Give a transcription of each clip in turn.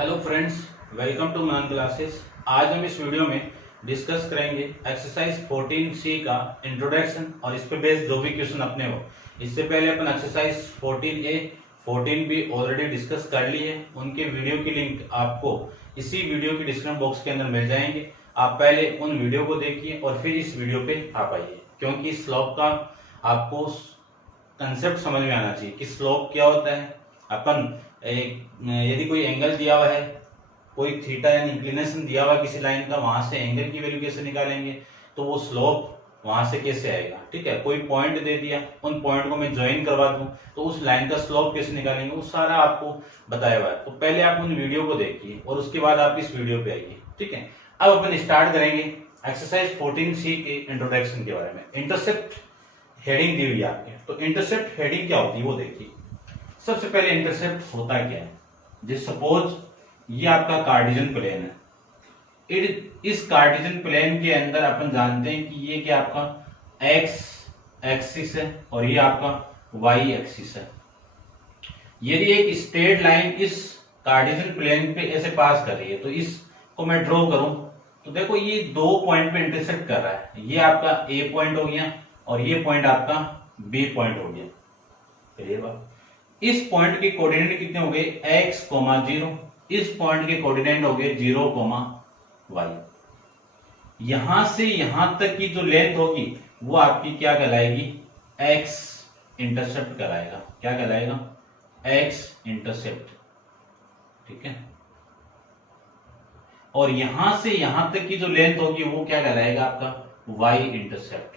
Hello friends, welcome to Manan classes. आज हम इस वीडियो में डिस्कस करेंगे एक्सरसाइज 14C का इंट्रोडक्शन और इस पे बेस्ड जो भी क्वेश्चन अपने हो। इससे पहले अपन exercise 14A 14B already discuss कर ली है। उनके वीडियो की लिंक आपको इसी वीडियो के डिस्क्रिप्शन बॉक्स के अंदर मिल जाएंगे। आप पहले उन वीडियो को देखिए और फिर इस वीडियो पे आप आइए, क्योंकि स्लोप का आपको कंसेप्ट समझ में आना चाहिए कि स्लोप क्या होता है। अपन यदि कोई एंगल दिया हुआ है, कोई थीटा यानी इंक्लिनेशन दिया हुआ है किसी लाइन का, वहां से एंगल की वैल्यू कैसे निकालेंगे, तो वो स्लोप वहां से कैसे आएगा। ठीक है, कोई पॉइंट दे दिया, उन पॉइंट को मैं ज्वाइन करवा दूं तो उस लाइन का स्लोप कैसे निकालेंगे, वो सारा आपको बताया हुआ है। तो पहले आप उन वीडियो को देखिए और उसके बाद आप इस वीडियो पे आइए। ठीक है, अब अपन स्टार्ट करेंगे एक्सरसाइज 14C के इंट्रोडक्शन के बारे में। इंटरसेप्ट हेडिंग दी हुई है आपके, तो इंटरसेप्ट हेडिंग क्या होती है वो देखिए। सबसे पहले इंटरसेप्ट होता क्या है। जिस सपोज ये आपका कार्टेशियन प्लेन है, इस कार्टेशियन प्लेन के अंदर अपन जानते हैं कि ये क्या आपका एक्स एक्सिस है और ये आपका वाई एक्सिस है। यदि एक स्ट्रेट लाइन इस कार्टेशियन प्लेन पे ऐसे पास कर रही है, तो इसको मैं ड्रॉ करूं तो देखो ये दो पॉइंट पे इंटरसेक्ट कर रहा है। ये आपका ए पॉइंट हो गया और ये पॉइंट आपका बी पॉइंट हो गया। क्लियर बात। इस पॉइंट के कोऑर्डिनेट कितने हो गए x, 0। इस पॉइंट के कोऑर्डिनेट हो गए 0, y। यहां से यहां तक की जो लेंथ होगी वो आपकी क्या कहलाएगी, x इंटरसेप्ट कहलाएगा। क्या कहलाएगा, x इंटरसेप्ट। ठीक है, और यहां से यहां तक की जो लेंथ होगी वो क्या कहलाएगा आपका y इंटरसेप्ट।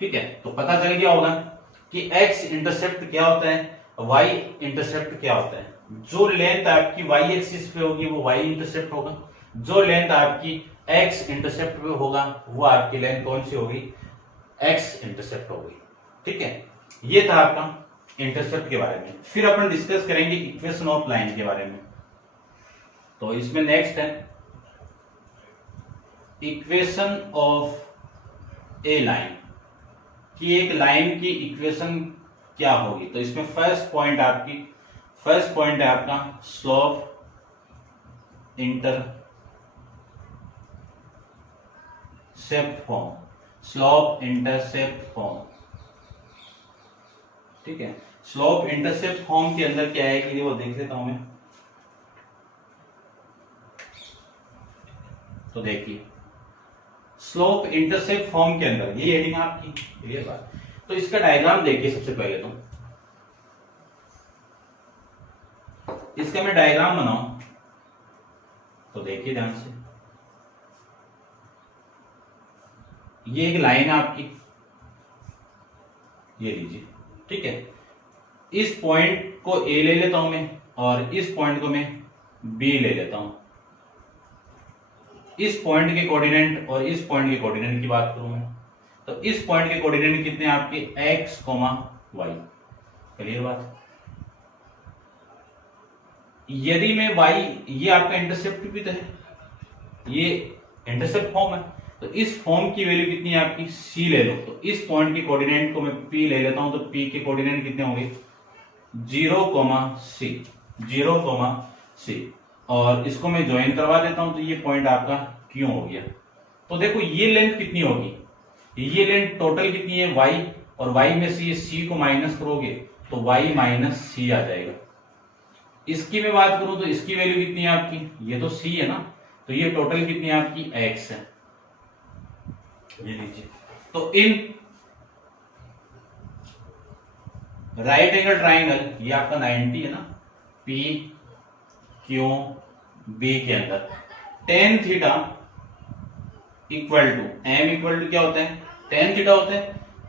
ठीक है, तो पता चल गया होगा कि x इंटरसेप्ट क्या होता है, y इंटरसेप्ट क्या होता है। जो लेंथ आपकी y एक्सिस पे होगी वो y इंटरसेप्ट होगा, जो लेंथ आपकी x इंटरसेप्ट पे होगा वो आपकी लेंथ कौन सी होगी, x इंटरसेप्ट होगी। ठीक है, ये था आपका इंटरसेप्ट के बारे में। फिर अपन डिस्कस करेंगे इक्वेशन ऑफ लाइन के बारे में। तो इसमें नेक्स्ट है इक्वेशन ऑफ ए लाइन, कि एक लाइन की इक्वेशन क्या होगी। तो इसमें फर्स्ट पॉइंट है आपका slope intercept form. Slope intercept form, ठीक है। स्लोप इंटरसेप्ट फॉर्म के अंदर क्या है कि वो देख लेता हूं मैं। तो देखिए स्लोप इंटरसेप्ट फॉर्म के अंदर ये हेडिंग आपकी, क्लियर बात। तो इसका डायग्राम देखिए। सबसे पहले तो इसका मैं डायग्राम बनाऊं तो देखिए ध्यान से। ये एक लाइन है आपकी, ये लीजिए। ठीक है, इस पॉइंट को ए ले लेता हूं मैं और इस पॉइंट को मैं बी ले लेता हूं। इस पॉइंट के कोऑर्डिनेट और इस पॉइंट के कोऑर्डिनेट की बात करूं मैं, तो इस पॉइंट के कोऑर्डिनेट कितने आपके x, y। क्लियर बात। यदि मैं y, ये आपका इंटरसेप्ट भी तो है, ये इंटरसेप्ट फॉर्म है, तो इस फॉर्म की वैल्यू कितनी है आपकी c ले लो। तो इस पॉइंट के कोऑर्डिनेट को मैं p ले लेता हूं, तो p के कोऑर्डिनेट कितने होंगे 0, c। और इसको मैं ज्वाइन करवा देता हूं, तो ये पॉइंट आपका Q हो गया। तो देखो ये लेंथ कितनी होगी, ये लेंथ टोटल कितनी है y, और y में से ये c को माइनस करोगे तो y माइनस c आ जाएगा। इसकी मैं बात करूं तो इसकी वैल्यू कितनी है आपकी, ये तो c है ना, तो ये टोटल कितनी है आपकी x है। ये लीजिए। तो इन राइट एंगल ट्राइंगल, ये आपका 90 है ना, P Q B के अंदर tan theta equal to m equal to क्या होता है, tan थीटा होता है।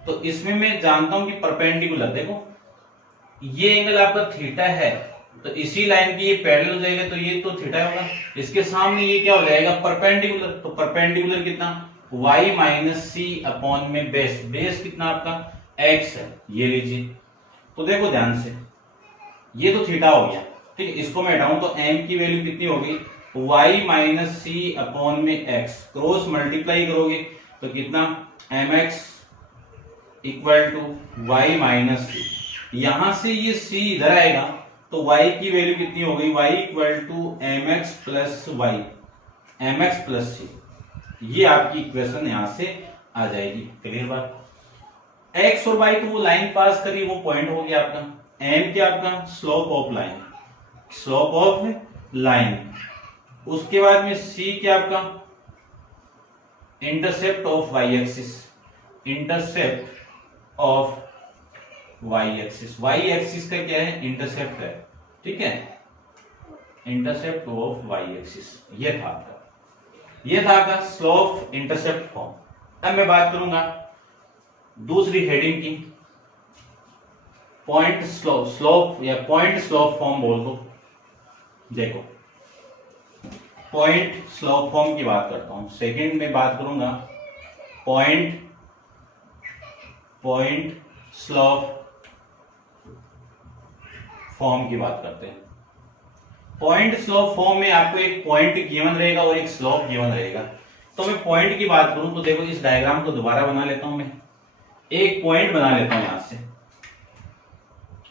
तो इसमें मैं जानता हूं कि परपेंडिकुलर, देखो ये एंगल आपका थीटा है, तो इसी लाइन की ये पैरेलल हो जाएगा, तो ये तो थीटा होगा। इसके सामने ये क्या हो जाएगा, परपेंडिकुलर। तो परपेंडिकुलर कितना, y माइनस c अपॉन में बेस। बेस कितना आपका x है, ये लीजिए। तो देखो ध्यान से, ये तो थीटा हो गया। ठीक है, इसको मैं हटाऊं तो m की वैल्यू कितनी होगी, y माइनस c अपॉन में x। क्रॉस मल्टीप्लाई करोगे तो कितना mx equal to y minus c। यहां से ये c इधर आएगा तो y की वैल्यू कितनी हो गई, y equal to m x plus y, m x plus c. ये आपकी इक्वेशन यहां से आ जाएगी। क्लियर बात। x और y तो वो लाइन पास करी, वो पॉइंट हो गया आपका। m क्या आपका slope of line, slope of line. उसके बाद में c क्या आपका intercept of y axis, intercept of y axis. y axis का क्या है, इंटरसेप्ट है, ठीक है, इंटरसेप्ट ऑफ y एक्सिस। ये था आपका स्लोप इंटरसेप्ट फॉर्म। अब मैं बात करूंगा दूसरी हेडिंग की, पॉइंट स्लोप या पॉइंट स्लोप फॉर्म बोल दो। देखो पॉइंट स्लोप फॉर्म की बात करता हूं। सेकंड में बात करूंगा पॉइंट स्लोप फॉर्म की बात करते हैं। पॉइंट स्लोप फॉर्म में आपको एक पॉइंट गिवन रहेगा और एक स्लोप गिवन रहेगा। तो मैं पॉइंट की बात करूं तो देखो इस डायग्राम को दोबारा बना लेता हूं। मैं एक पॉइंट बना लेता हूं यहां से,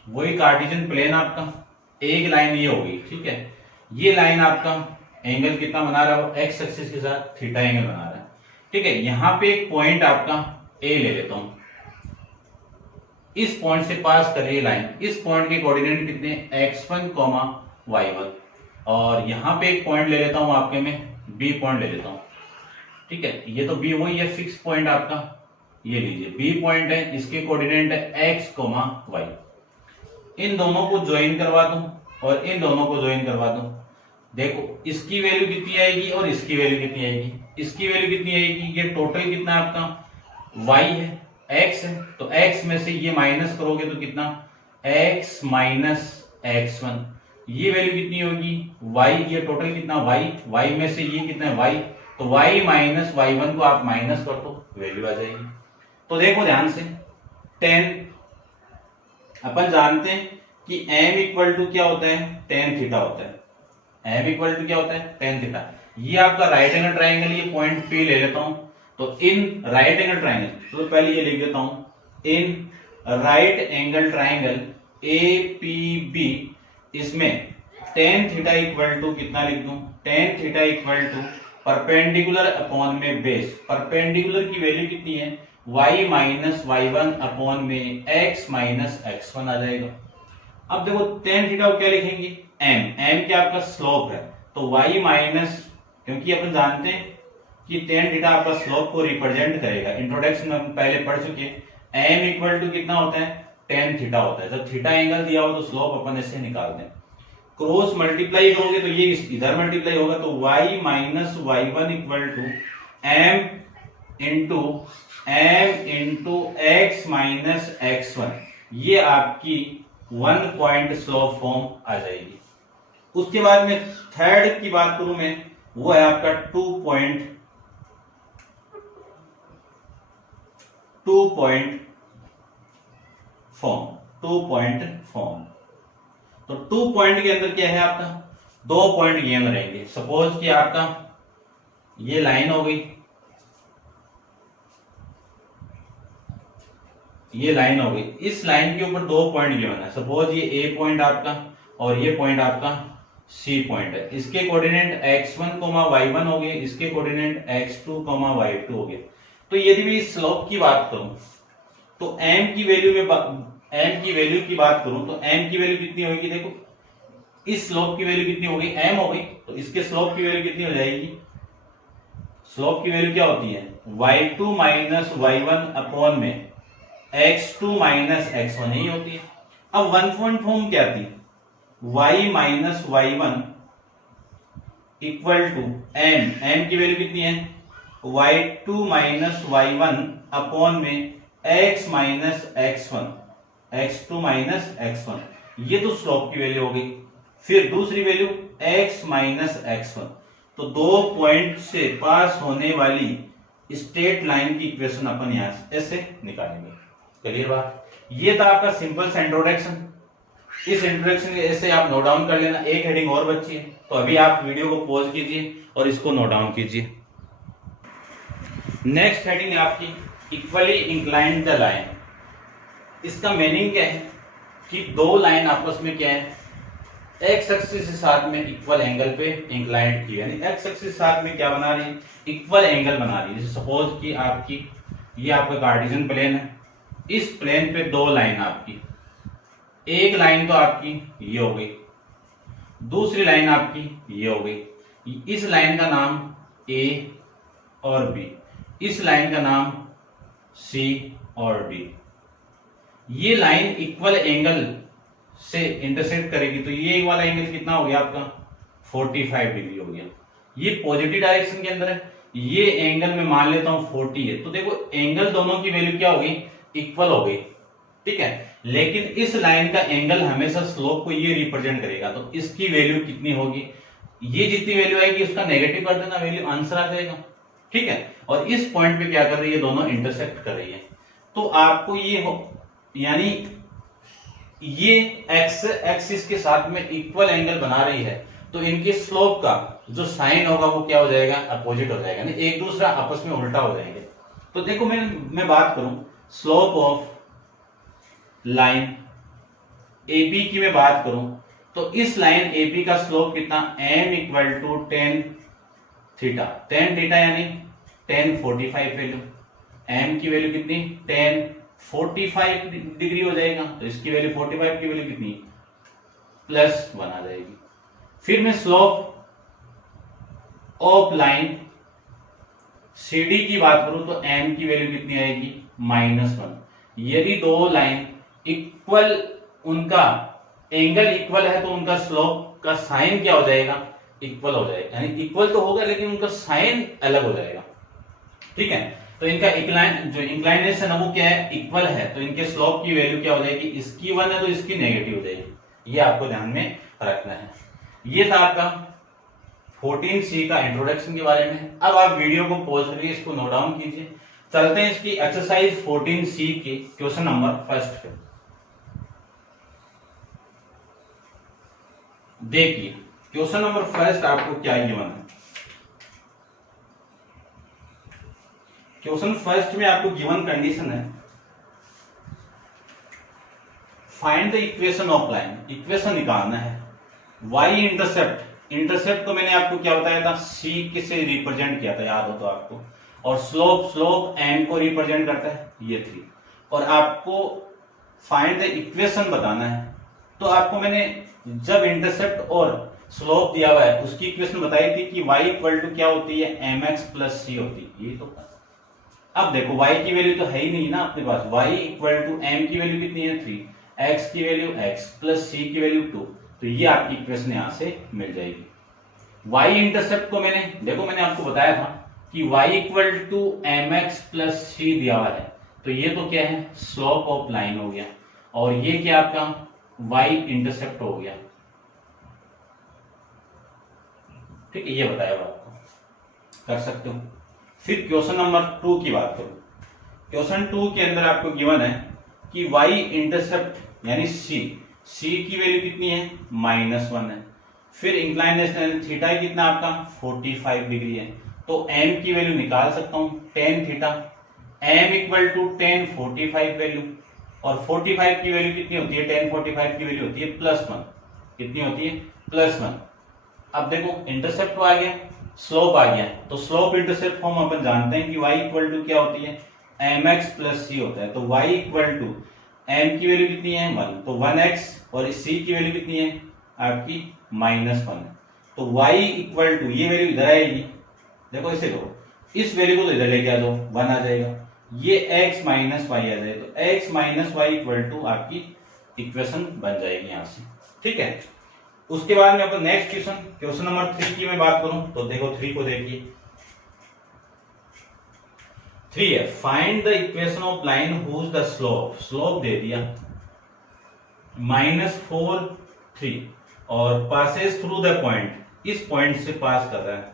वही कार्टेशियन प्लेन आपका, एक लाइन ये होगी, ठीक है। ये लाइन आपका एंगल कितना बना रहा है, एक्स एक्सिस के साथ थीटा एंगल बना रहा है, ठीक है। यहां पे एक पॉइंट आपका ए ले लेता हूं, इस पॉइंट से पास कर रही लाइन, इस पॉइंट के कोऑर्डिनेट कितने, x1, y1। और यहां पे एक पॉइंट ले लेता हूं आपके में बी पॉइंट ले लेता हूं, ठीक है। ये तो बी वही है फिक्स पॉइंट आपका, ये लीजिए बी पॉइंट है, इसके कोऑर्डिनेट है x, y। इन दोनों को ज्वाइन करवा दूं और इन दोनों को ज्वाइन करवा दूं। देखो इसकी वैल्यू कितनी आएगी और इसकी वैल्यू कितनी आएगी। इसकी वैल्यू कितनी आएगी, ये टोटल कितना आपका y है, x है, तो x में से ये माइनस करोगे तो कितना, x माइनस x1। ये वैल्यू कितनी होगी y, ये टोटल कितना y में से ये कितना है y, तो y माइनस y1 को आप माइनस कर दो, वैल्यू आ जाएगी। तो देखो ध्यान से, 10 अपन जानते हैं कि m इक्वल टू क्या होता है, tan थीटा होता है। m इक्वल टू क्या होता है, tan थीटा। ये आपका राइट एंगल ट्राइंगल, ये पॉइंट P ले लेता हूं। तो इन राइट एंगल ट्राइंगल, तो पहले ये लिख देता हूं, in right angle triangle APB, इसमें tan थीटा इक्वल टू कितना लिख दूं, tan theta equal to perpendicular upon में बेस। परपेंडिकुलर की वैल्यू कितनी है, y माइनस y1 अपॉन में x माइनस x1 आ जाएगा। अब देखो tan थीटा को क्या लिखेंगे, m क्या आपका स्लोप है, तो y माइनस, क्योंकि अपन जानते हैं कि tan थीटा आपका स्लोप को रिप्रेजेंट करेगा, इंट्रोडक्शन में हम पहले पढ़ चुके हैं। m इक्वल टू कितना होता है, tan थीटा होता है। जब थीटा एंगल दिया हो तो स्लोप अपन ऐसे निकाल दें, क्रॉस मल्टीप्लाई करोगे तो ये इधर मल्टीप्लाई होगा, तो y minus y1 equal to m into x minus x1। ये आपकी 1 पॉइंट स्लोप फॉर्म आ जाएगी। उसके बाद में थर्ड की बात करूं मैं, वो है आपका 2 पॉइंट फॉर्म। तो 2 पॉइंट के अंदर क्या है आपका, 2 पॉइंट गिवन रहेंगे। सपोज कि आपका ये लाइन हो गई, ये लाइन हो गई, इस लाइन के ऊपर 2 पॉइंट गिवन है। सपोज ये A पॉइंट आपका और ये पॉइंट आपका C पॉइंट है। इसके कोऑर्डिनेट x1, y1 हो गए, इसके कोऑर्डिनेट x2, y2 हो गए। तो यदि मैं इस स्लोप की बात करूं तो m की वैल्यू की बात करूं तो m की वैल्यू कितनी होगी, देखो इस स्लोप की वैल्यू कितनी होगी, m हो गई, तो इसके स्लोप की वैल्यू कितनी हो जाएगी, स्लोप की वैल्यू क्या होती है, y2 माइनस y1 अपॉन में x2 माइनस x1 ही होती है। अब 1 पॉइंट फॉर्म क्या थी, y minus y1 equal to m की वैल्यू कितनी है, y2 माइनस y1 अपॉन में x minus x1, x2 minus x1। ये तो स्लोप की वैल्यू हो गई। फिर दूसरी वैल्यू x माइनस x1। तो 2 पॉइंट से पास होने वाली स्ट्रेट लाइन की इक्वेशन अपन यहां से ऐसे निकालेंगे। क्लियर बात। ये था आपका सिंपल सा इंट्रोडक्शन। इस इंट्रोडक्शन के ऐसे आप नोट डाउन कर लेना। एक हेडिंग और बची है, तो अभी आप वीडियो को पॉज कीजिए और इसको नोट डाउन कीजिए। नेक्स्ट हेडिंग है आपकी इक्वली इंक्लाइंड द लाइन। इसका मीनिंग क्या है कि 2 लाइन आपस में क्या है, एक्स एक्सिस के साथ में इक्वल एंगल पे इंक्लाइंड की, यानी एक्स एक्सिस के साथ में क्या बना रही है, इक्वल एंगल बना रही है। जैसे सपोज कि आपकी ये आपका कार्टेशियन प्लेन है, इस प्लेन पे दो लाइन आपकी, एक लाइन तो आपकी ये हो गई, दूसरी लाइन आपकी ये हो गई। इस लाइन का नाम ए और बी, इस लाइन का नाम सी और डी। ये लाइन इक्वल एंगल से इंटरसेक्ट करेगी, तो ये वाला एंगल कितना हो गया आपका 45 डिग्री हो गया। ये पॉजिटिव डायरेक्शन के अंदर है, ये एंगल में मान लेता हूं 40 है, तो देखो एंगल दोनों की वैल्यू क्या हो गई, इक्वल हो गई, ठीक है। लेकिन इस लाइन का एंगल हमेशा स्लोप को ये रिप्रेजेंट करेगा, तो इसकी वैल्यू कितनी होगी, ये जितनी वैल्यू आएगी उसका नेगेटिव कर देना, वैल्यू आंसर आ जाएगा, ठीक है। और इस पॉइंट पे क्या कर रही है, दोनों इंटरसेक्ट कर रही है, तो आपको ये हो, यानी ये एक्स एक्सिस के साथ में इक्वल एंगल बना रही है, तो इनके स्लोप का जो साइन होगा वो क्या हो जाएगा, अपोजिट हो जाएगा, यानी एक दूसरा आपस में उल्टा हो जाएंगे। तो देखो मैं बात करूं स्लोप ऑफ लाइन एपी की मैं बात करूं, तो इस लाइन एपी का स्लोप कितना, m equal to tan theta, tan theta यानी 1045 वैल्यू, m की वैल्यू कितनी 1045 डिग्री हो जाएगा, तो इसकी वैल्यू 45 की वैल्यू कितनी +1 आ जाएगी। फिर मैं स्लोप ऑफ लाइन CD की बात करूं तो m की वैल्यू कितनी आएगी -1। यदि दो लाइन इक्वल, उनका एंगल इक्वल है तो उनका स्लोप का साइन क्या हो जाएगा, इक्वल हो जाएगा, यानी इक्वल तो होगा लेकिन उनका साइन अलग हो जाएगा, ठीक है। तो इनका इंक्लाइनेशन है वो क्या है, इक्वल है, तो इनके स्लोप की वैल्यू क्या हो जाएगी, इसकी 1 है तो इसकी नेगेटिव हो जाएगी, ये आपको ध्यान में रखना है। ये था आपका 14C का इंट्रोडक्शन के बारे में। अब आप वीडियो को पॉज करके इसको नोट डाउन कीजिए। चलते हैं इसकी एक्सरसाइज 14C के क्वेश्चन नंबर 1 पे। देखिए क्वेश्चन नंबर 1 आपको क्या गिवन है। क्वेश्चन 1 में आपको गिवन कंडीशन है, find the equation of line, equation निकालना है। y इंटरसेप्ट, इंटरसेप्ट को मैंने आपको क्या बताया था, c किसे रिप्रेजेंट किया था, याद हो तो आपको, और स्लोप m को रिप्रेजेंट करता है ये 3, और आपको फाइंड द इक्वेशन बताना है। तो आपको मैंने जब इंटरसेप्ट और स्लोप दिया हुआ है उसकी इक्वेशन बताई थी कि y इक्वल टू क्या होती है, mx प्लस c होती है, ये तो। अब देखो y की वैल्यू तो है ही नहीं ना अपने पास, y इक्वल टू m की वैल्यू कितनी है 3, x की वैल्यू x प्लस c की वैल्यू 2, तो ये आपकी इक्वेशन यहां से मिल जाएगी। y इंटरसेप्ट को मैंने आपको बताया था कि y equal to mx plus c दिया हुआ है, तो ये तो क्या है, स्लोप ऑफ लाइन हो गया, और ये क्या आपका y इंटरसेप्ट हो गया, ठीक है, ये बताया हुआ आपको, कर सकते हो। फिर क्वेश्चन नंबर 2 की बात करूं, क्वेश्चन 2 के अंदर आपको गिवन है कि y इंटरसेप्ट यानी c की वैल्यू कितनी है, -1 है। फिर इंक्लाइनेशन थीटा कितना आपका 45 डिग्री है, तो m की वैल्यू निकाल सकता हूं tan theta, m equal to tan 45 value, और 45 की वैल्यू कितनी होती है, tan 45 की वैल्यू होती है +1, कितनी होती है +1। अब देखो इंटरसेप्ट आ गया, स्लोप आ गया, तो स्लोप इंटरसेप्ट फॉर्म अपन जानते हैं कि y इक्वल टू क्या होती है, mx प्लस c होता है, तो y इक्वल टू m की वैल्यू कितनी है 1, तो 1x, और c की वैल्यू कितनी है आपकी -1 है, तो y इक्वल टू ये वैल्यू इधर आएगी, देखो इसे करो, इस वैल्यू को तो इधर लेके आ जाओ 1 आ जाएगा, ये x माइनस वाई आ जाएगा, तो x minus y equal to आपकी इक्वेशन बन जाएगी यहां से, ठीक है। उसके बाद में अपन नेक्स्ट क्वेश्चन नंबर 3 की मैं बात करूं, तो देखो 3 को देखिए, 3 है, find the equation of line whose the slope दे दिया -4 3, और पासेस थ्रू द पॉइंट, इस पॉइंट से पास कर रहा है,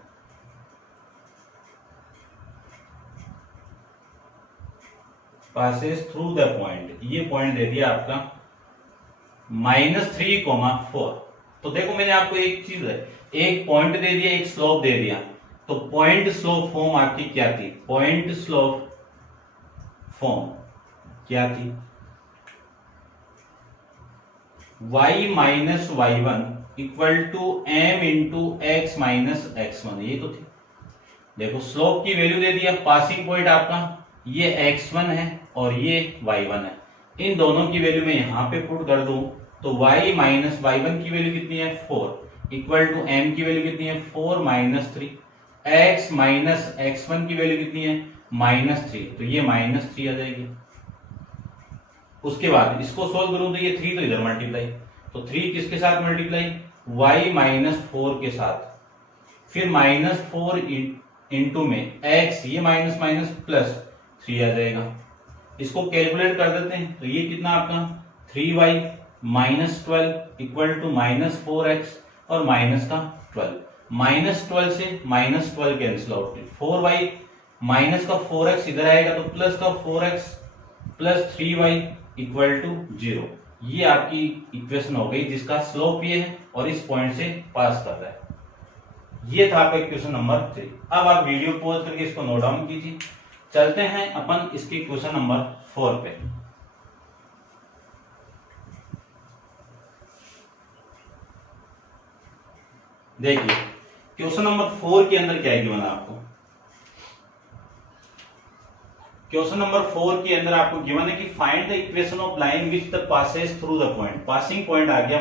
पासेस थ्रू द पॉइंट, ये पॉइंट दे दिया आपका -3,4। तो देखो मैंने आपको एक चीज है, एक पॉइंट दे दिया, एक स्लोप दे दिया, तो पॉइंट स्लोप फॉर्म आपकी क्या थी, पॉइंट स्लोप फॉर्म क्या थी, y minus y one equal to m into x minus x one. ये तो थी, देखो स्लोप की वैल्यू दे दिया, पासिंग पॉइंट आपका ये x1 है और ये y1 है, इन दोनों की वैल्यू मैं यहाँ पे पुट कर दूं तो y माइनस वाई वन की वैल्यू कितनी है 4 इक्वल टू m की वैल्यू कितनी है 4 माइनस 3, x माइनस x1 की वैल्यू कितनी है -3, तो ये -3 आ जाएगी। उसके बाद इसको सोल्व करूं तो ये 3 तो इधर मल्टीप्लाई, तो 3 किसके साथ मल्टीप्लाई y माइनस 4 के साथ, फिर -4 इंटू में x, ये माइनस माइनस प्लस 3 आ जाएगा। इसको कैलकुलेट कर देते हैं तो ये कितना आपका 3y minus 12 equal to -4x और माइनस का 12, -12 से -12 कैंसिल आउट, 4y माइनस का 4x इधर आएगा तो प्लस का 4x plus 3y equal to 0। ये आपकी इक्वेशन हो गई जिसका स्लोप ये है और इस पॉइंट से पास कर रहा है। ये था आपका इक्वेशन नंबर 3। अब आप वीडियो पॉज करके इसको नोट डाउन कीजिए। चलते हैं अपन इसके क्वेश्चन नंबर 4 पे। देखिए क्वेश्चन नंबर 4 के अंदर क्या है गिवन आपको। क्वेश्चन नंबर 4 के अंदर आपको गिवन है कि find the equation of line which the passes through the point, passing point आ गया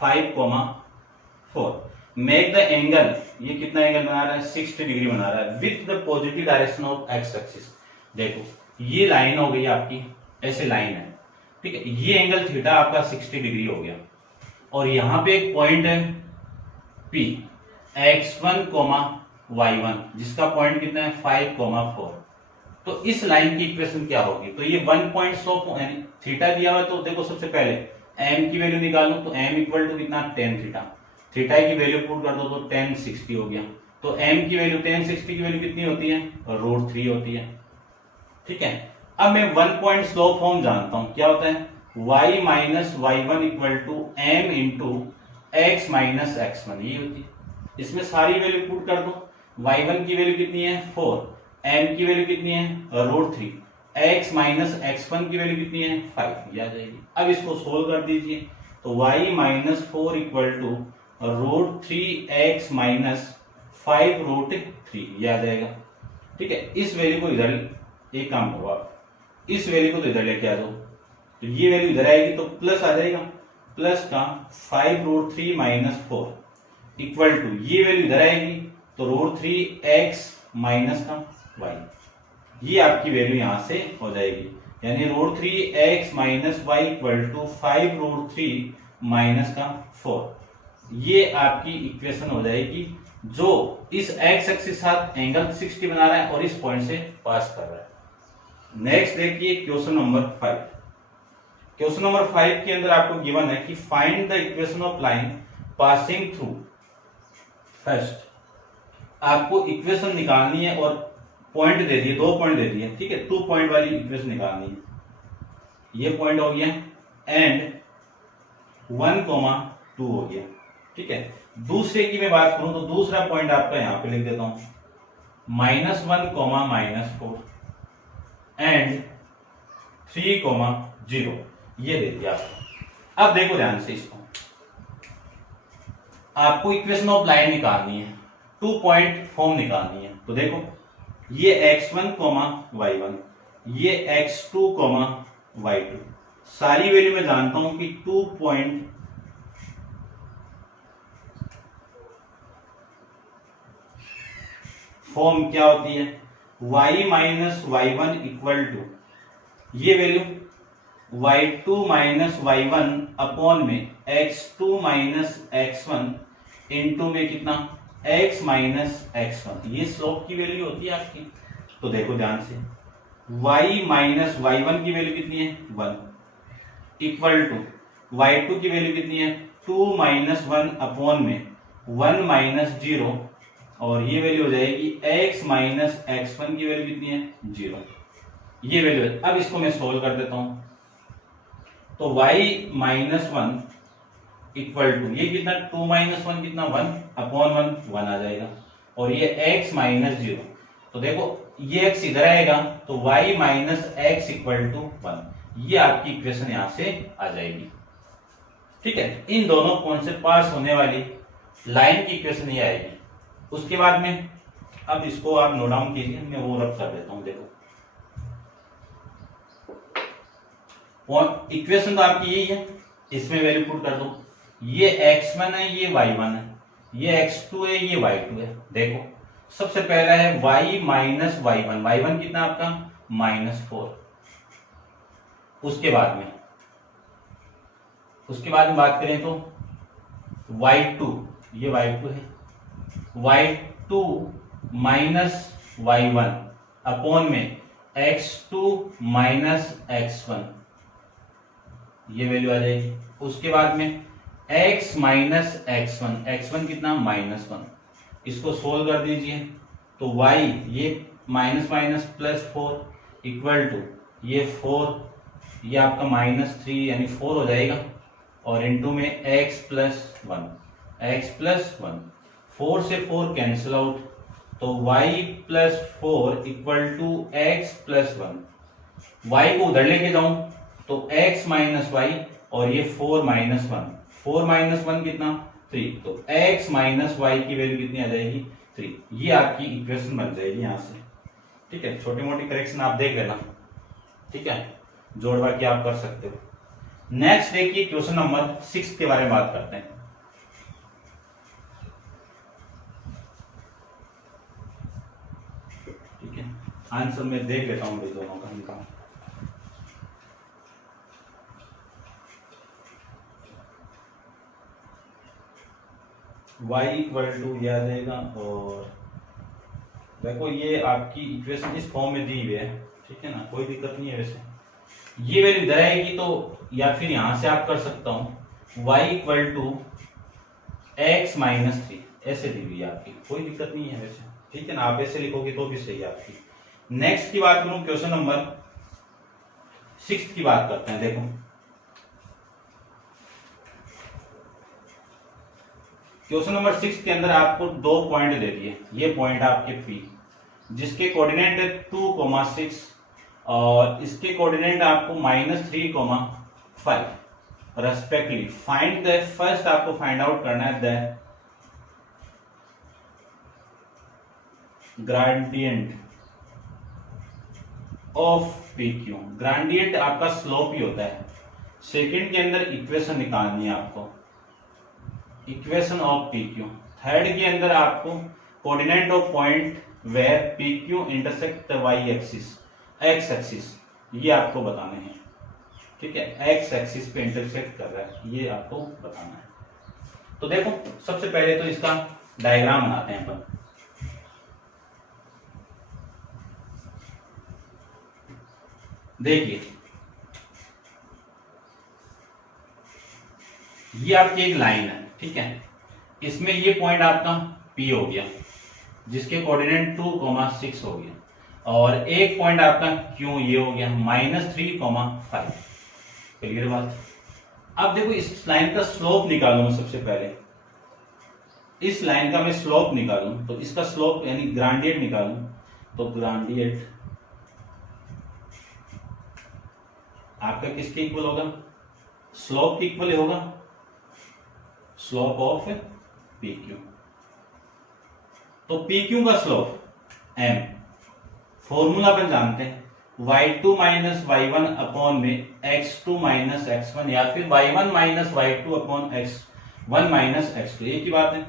5,4, मेक द एंगल, ये कितना एंगल बना रहा है 60 डिग्री बना रहा है with the positive direction of x axis. देखो ये लाइन हो गई आपकी, ऐसे लाइन है, ठीक है, ये एंगल थीटा आपका 60 डिग्री हो गया और यहां पे एक पॉइंट है P x1, y1 जिसका पॉइंट कितना है 5,4। तो इस लाइन की इक्वेशन क्या होगी, तो ये 1 पॉइंट स्लोप यानी थीटा दिया हुआ है, तो देखो सबसे पहले m की वैल्यू निकालो तो m इक्वल टू कितना tan थीटा, थीटा की वैल्यू पुट कर दो तो tan 60 हो गया, तो m की वैल्यू tan 60 की वैल्यू कितनी होती है √3 होती है, ठीक है। अब मैं 1 पॉइंट स्लोप फॉर्म जानता हूं, क्या होता है y minus y one equal to m into x minus x one, ये होती है। इसमें सारी वैल्यू पुट कर दो, y1 की वैल्यू कितनी है 4, m की वैल्यू कितनी है √3, x माइनस x1 की वैल्यू कितनी है 5, ये आ जाएगी। अब इसको सोल्व कर दीजिए तो y minus 4 equal to √3x minus 5√3, ये आ जाएगा, ठीक है। इस वैल्यू को इधर, एक काम करो आप, इस वैल्यू को तो इधर लेके आ दो, तो ये वैल्यू इधर आएगी तो प्लस आ जाएगा, प्लस का 5√3 माइनस 4 इक्वल टू ये वैल्यू इधर आएगी तो √3x माइनस का y, ये आपकी वैल्यू यहां से हो जाएगी, यानी √3x minus y equal to 5√3 minus का 4। ये आपकी इक्वेशन हो जाएगी जो इस x एक्सिस के साथ एंगल 60 बना रहा है और इस पॉइंट से पास कर रहा है। नेक्स्ट देखिए क्वेश्चन नंबर 5। क्वेश्चन नंबर 5 के अंदर आपको गिवन है कि find the equation of line passing through. First आपको इक्वेशन निकालनी है और पॉइंट दे दिए, 2 पॉइंट दे दिए, ठीक है, 2 पॉइंट वाली इक्वेशन निकालनी है। ये पॉइंट हो गया एंड 1,2 हो गया, ठीक है। दूसरे की मैं बात करूं तो दूसरा पॉइंट आपका यहां पे लिख देता हूं -1, -4 एंड 3,0, ये दे दिया आपको। अब देखो ध्यान से, इसको आपको इक्वेशन ऑफ लाइन निकालनी है, 2 पॉइंट फॉर्म निकालनी है। तो देखो ये x1, y1, ये x2, y2, सारी वैल्यू मैं जानता हूं कि 2 पॉइंट फॉर्म क्या होती है y minus y one equal to ये value y2 minus y one upon में x2 माइनस x1 इंटू में कितना x माइनस x1, ये स्लोप की वैल्यू होती है आपकी। तो देखो ध्यान से, y माइनस वाई वन की वैल्यू कितनी है 1 इक्वल टू y2 की वैल्यू कितनी है 2 माइनस 1 अपॉन में 1 माइनस 0, और ये वैल्यू हो जाएगी x माइनस x1 की वैल्यू कितनी है 0, ये वैल्यू है। अब इसको मैं सोल्व कर देता हूं तो y माइनस 1 इक्वल टू ये कितना 2 माइनस 1 कितना 1 अपॉन 1 आ जाएगा, और ये x माइनस 0, तो देखो ये x इधर आएगा तो y minus x equal to 1, ये आपकी इक्वेशन यहां से आ जाएगी। ठीक है, इन दोनों कोण से पास होने वाली लाइन की इक्वेशन ये आएगी। उसके बाद में अब इसको आप नोट डाउन कीजिए, मैं वो रब कर देता हूं। देखो इक्वेशन तो आपकी यही है, इसमें वैल्यू पुट कर दो। ये x1 है, ये y1 है, ये x2 है, ये y2 है। देखो सबसे पहला है y माइनस y1, y1 कितना आपका -4। उसके बाद में बात करें तो y2, ये y2 है, y2 माइनस y1 अपॉन में x2 माइनस x1, ये वैल्यू आ जाएगी। उसके बाद में x माइनस x1, x1 कितना -1, इसको सोल्व कर दीजिए तो y ये माइनस माइनस +4 इक्वल टू ये 4, ये आपका -3 यानी 4 हो जाएगा, और इनटू में x प्लस 1, 4 से 4 कैंसिल आउट, तो y plus 4 equal to x plus 1। y को उधर लेके जाऊं तो x माइनस वाई, और ये 4 माइनस 1, 4 माइनस 1 कितना 3, तो x माइनस वाई की वैल्यू कितनी आ जाएगी 3। ये आपकी इक्वेशन बन जाएगी यहां से। ठीक है, छोटी मोटी करेक्शन आप देख लेना। ठीक है, जोड़ बाकी आप कर सकते हो। नेक्स्ट देखिए क्वेश्चन नंबर 6 के बारे में बात करते हैं। ठीक है, आंसर में देख लेता हूं भाई दोनों का इनका। y इक्वल टू ये आ जाएगा, और देखो ये आपकी इक्वेशन इस फॉर्म में दी हुई है। ठीक है ना, कोई दिक्कत नहीं है। वैसे ये वैल्यू इधर आएगी तो, या फिर यहां से आप कर सकता हूं y equal to x minus 3, ऐसे दी हुई है आपकी, कोई दिक्कत नहीं है वैसे। ठीक है ना, आप ऐसे लिखोगे तो भी सही है आपकी। नेक्स्ट की बात करूं, क्वेश्चन नंबर 6 की बात करते हैं। देखो क्वेश्चन नंबर 6 के अंदर आपको 2 पॉइंट दे दिए। ये पॉइंट आपके P, जिसके कोऑर्डिनेट है 2,6 और इसके कोऑर्डिनेट आपको -3,5 रेस्पेक्टिवली। फाइंड द, फर्स्ट आपको फाइंड आउट करना है the gradient of PQ। Gradient आपका स्लोप ही होता है। सेकंड के अंदर इक्वेशन निकालनी है आपको, इक्वेशन ऑफ PQ। थर्ड के अंदर आपको coordinate of point where PQ intersect y axis, x axis, ये आपको बताने हैं। ठीक है, x एक्सिस पे इंटरसेक्ट कर रहा है, ये आपको बताना है। तो देखो सबसे पहले तो इसका डायग्राम बनाते हैं अपन। देखिए ये आपकी एक लाइन है। ठीक है, इसमें ये पॉइंट आपका P हो गया, जिसके कोऑर्डिनेट 2,6 हो गया, और एक पॉइंट आपका Q ये हो गया -3,5। क्लियर बात। अब देखो इस लाइन का स्लोप निकालूं मैं। सबसे पहले इस लाइन का मैं स्लोप निकालूं तो इसका स्लोप यानी ग्रेडियंट निकालूं, तो ग्रेडियंट आपका किसके इक्वल होगा, स्लोप के इक्वल होगा, स्लोप ऑफ PQ। तो PQ का स्लोप m, फॉर्मूला अपन जानते हैं y2 माइनस y1 अपॉन में x2 माइनस x1, या फिर y1 minus y2 upon x1 minus x2, एक ही बात है।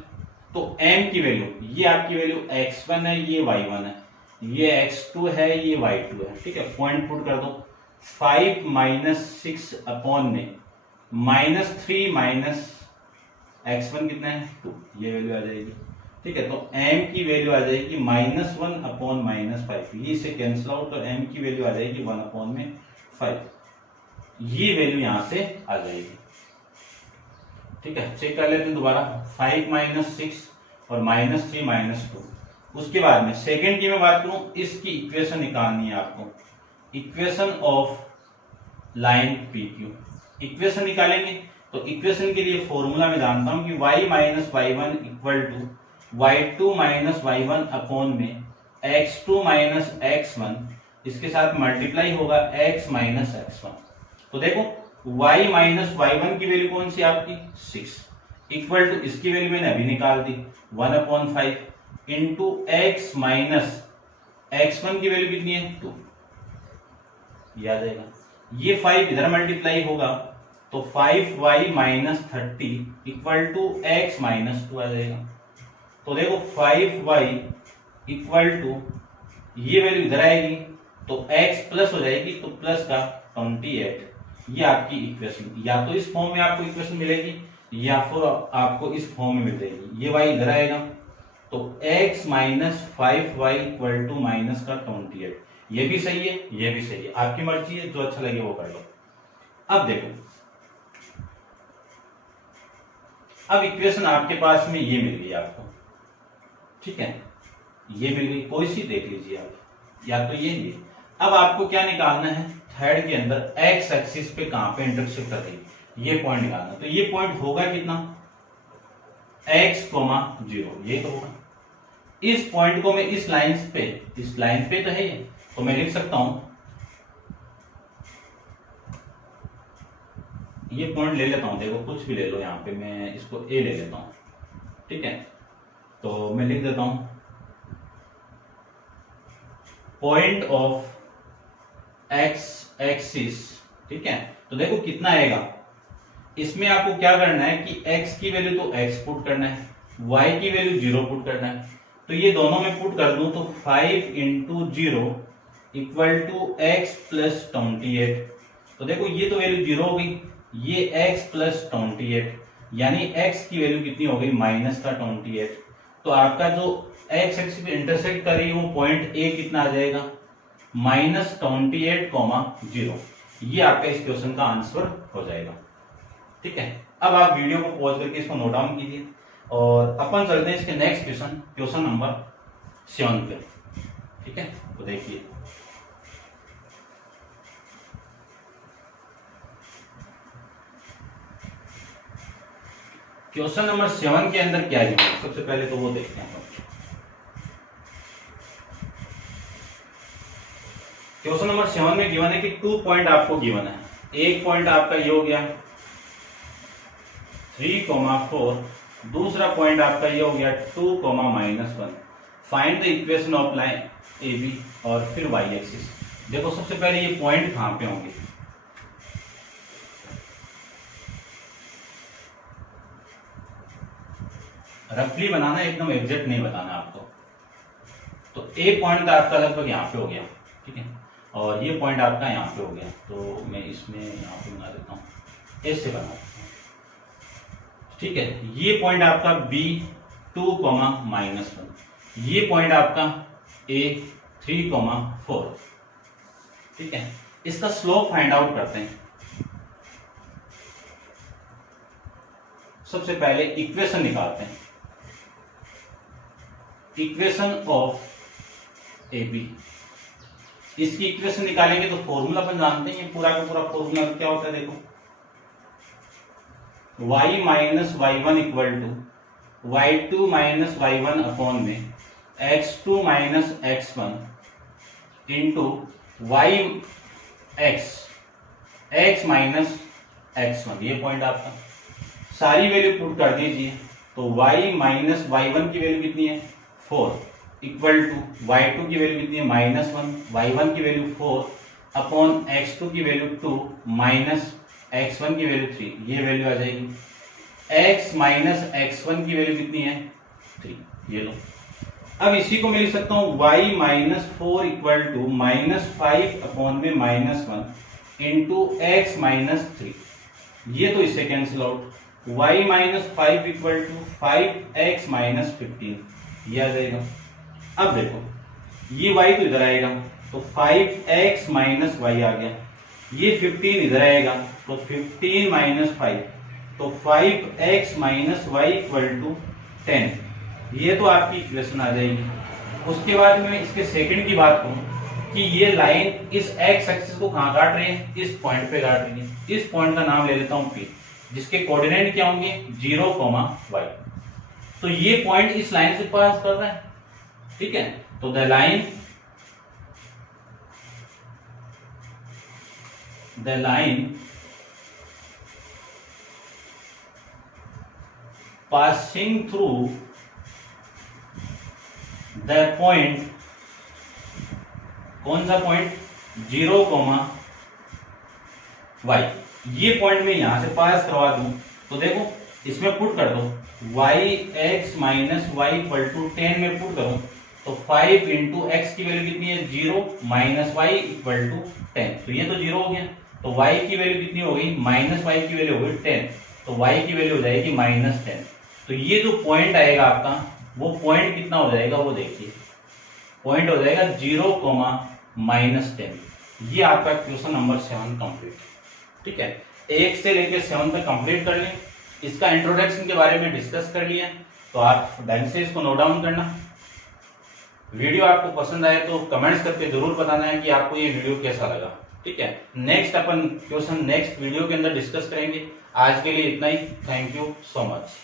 तो m की वैल्यू, ये आपकी वैल्यू x1 है, ये y1 है, ये x2 है, ये y2 है। ठीक है, पॉइंट पुट कर दो। 5 माइनस 6 अपॉन में -3 माइनस x1 कितना है 2, ये वैल्यू आ जाएगी। ठीक है, तो m की वैल्यू आ जाएगी -1 अपॉन -5, ये से कैंसिल आउट, तो m की वैल्यू आ जाएगी 1 अपॉन में 5, ये वैल्यू यहां से आ जाएगी। ठीक है, चेक कर लेते हैं दोबारा। 5 माइनस 6 और -3 माइनस 2। उसके बाद में सेकेंड की मैं बात करूं, इसकी इक्वेशन निकालनी है आपको, equation of line PQ। Equation निकालेंगे तो इक्वेशन के लिए फॉर्मूला मैं जानता हूं कि y minus y1 equal to y2 minus y1 upon में x2 माइनस x1, इसके साथ मल्टीप्लाई होगा x माइनस x1। तो देखो y माइनस y1 की वैल्यू कौन सी आपकी 6 इक्वल टू इसकी वैल्यू मैंने अभी निकाल दी 1/5 इंटू x माइनस x1 की वैल्यू कितनी है 2 याद आएगा। ये 5 इधर मल्टीप्लाई होगा तो 5y minus 30 equal to x minus 2 आ जाएगा। तो देखो 5y इक्वल टू ये वैल्यू इधर आएगी तो x प्लस हो जाएगी तो प्लस का 28 ये आपकी इक्वेशन, या तो इस फॉर्म में आपको इक्वेशन मिलेगी या फिर आपको इस फॉर्म में मिल जाएगी। ये y इधर आएगा तो x minus 5y equal to minus का 28, ये भी सही है ये भी सही है, आपकी मर्जी है, जो अच्छा लगे वो कर लो। अब देखो, अब इक्वेशन आपके पास में ये मिल गई आपको, ठीक है, ये मिल गई, कोई सी देख लीजिए आप, या तो ये। अब आपको क्या निकालना है, थर्ड के अंदर एक्स एक्सिस पे कहां पे इंटरसेक्ट कर रही है ये पॉइंट निकालना। तो ये पॉइंट होगा कितना x, 0, ये तो होगा। इस पॉइंट को मैं इस लाइन पे तो है ये, तो मैं लिख सकता हूं, ये पॉइंट ले लेता हूं, देखो कुछ भी ले लो, यहां पे मैं इसको a ले लेता हूं, ठीक है। तो मैं लिख देता हूं पॉइंट ऑफ एक्स एक्सिस, ठीक है। तो देखो कितना आएगा, इसमें आपको क्या करना है कि x की वैल्यू तो x पुट करना है, y की वैल्यू 0 पुट करना है। तो ये दोनों में पुट कर दूं तो 5 into 0 equal to x plus 28। तो देखो ये तो वैल्यू 0 हो गई, ये x प्लस 28 यानी x की वैल्यू कितनी हो गई माइनस का 28। तो आपका जो x एक्सिस पे इंटरसेक्ट कर रही है वो पॉइंट a कितना आ जाएगा माइनस 28,0। ये आपका इस क्वेश्चन का आंसर हो जाएगा, ठीक है। अब आप वीडियो को पॉज करके इसको नोट डाउन कीजिए और अपन चलते हैं इसके नेक्स्ट क्वेश्चन नंबर 7 पे, ठीक है। तो देखिए क्वेश्चन नंबर 7 के अंदर क्या है, सबसे पहले तो वो देखते हैं। क्वेश्चन नंबर 7 में गिवन है कि 2 पॉइंट आपको गिवन है। एक पॉइंट आपका ये हो गया 3,4, दूसरा पॉइंट आपका ये हो गया 2,-1। Find the equation of line A B और फिर y एक्सिस। देखो सबसे पहले ये पॉइंट कहां पे होंगे, रफली बनाना, एकदम एग्जैक्ट नहीं बताना आपको। तो ए पॉइंट आपका लगभग यहाँ पे हो गया, ठीक है, और ये पॉइंट आपका यहाँ पे हो गया। तो मैं इसमें यहाँ पे बना देता हूँ, ऐसे बना देता हूँ, ठीक है। ये पॉइंट आपका B 2,-1, ये पॉइंट आपका A 3,4, ठीक है। इसका स्लोप फाइंड आउट करते हैं। सबसे पहले इक्वेशन निकालते हैं, इक्वेशन ऑफ AB। इसकी इक्वेशन निकालेंगे तो फॉर्मूला अपन जानते हैं, ये पूरा का पूरा फॉर्मूला क्या होता है, देखो y minus y1 equal to y2 minus y1 upon में x2 minus x1 into y x minus x1। ये पॉइंट आपका, सारी वैल्यू पुट कर दीजिए। तो y माइनस y1 की वैल्यू कितनी है 4 इक्वल टू y2 की वैल्यू कितनी है -1, y1 की वैल्यू 4 अपॉन x2 की वैल्यू 2 माइनस x1 की वैल्यू 3, ये वैल्यू आ जाएगी। x माइनस x1 की वैल्यू कितनी है 3, ये लो। अब इसी को मैं लिख सकता हूँ y minus 4 equal to -5 upon में -1 इंटू एक्स माइनस 3, ये तो इससे cancel out. y minus 5 equal to 5x minus 15, ये आ जाएगा। अब देखो ये y तो इधर आएगा तो 5x माइनस y आ गया, ये 15 इधर आएगा तो 15 माइनस 5, तो 5x minus y equal to 10, ये तो आपकी इक्वेशन आ जाएगी। उसके बाद में इसके सेकंड की बात करूं कि ये लाइन इस x एक्सिस को कहां काट रही है, इस पॉइंट पे काट रही है। इस पॉइंट का नाम ले लेता हूं P, जिसके कोऑर्डिनेट क्या होंगे 0,y। तो ये पॉइंट इस लाइन से पास कर रहा है, ठीक है। तो the line passing through the point, कौन सा पॉइंट, 0, y। ये पॉइंट में यहां से पास करवा दूं तो देखो इसमें पुट कर दो yx minus y equal to 10 में पुट करूं तो 5 इंटू एक्स की वैल्यू कितनी है 0 माइनस y इक्वल टू 10, तो ये तो 0 हो गया। तो y की वैल्यू कितनी हो गई, माइनस y की वैल्यू हो गई 10, तो y की वैल्यू हो जाएगी -10। तो ये जो पॉइंट आएगा आपका, वो पॉइंट कितना हो जाएगा वो देखिए, पॉइंट हो जाएगा 0, -10। ये आपका क्वेश्चन नंबर 7 कंप्लीट। ठीक है, 1 से लेकर 7 तक कंप्लीट कर लें। इसका इंट्रोडक्शन के बारे में डिस्कस कर लिया, तो आप ढंग से इसको नोट डाउन करना। वीडियो आपको पसंद आए तो कमेंट्स करके जरूर बताना है कि आपको ये वीडियो कैसा लगा। ठीक है, नेक्स्ट अपन क्वेश्चन नेक्स्ट वीडियो के अंदर डिस्कस करेंगे। आज के लिए इतना ही। Thank you so much.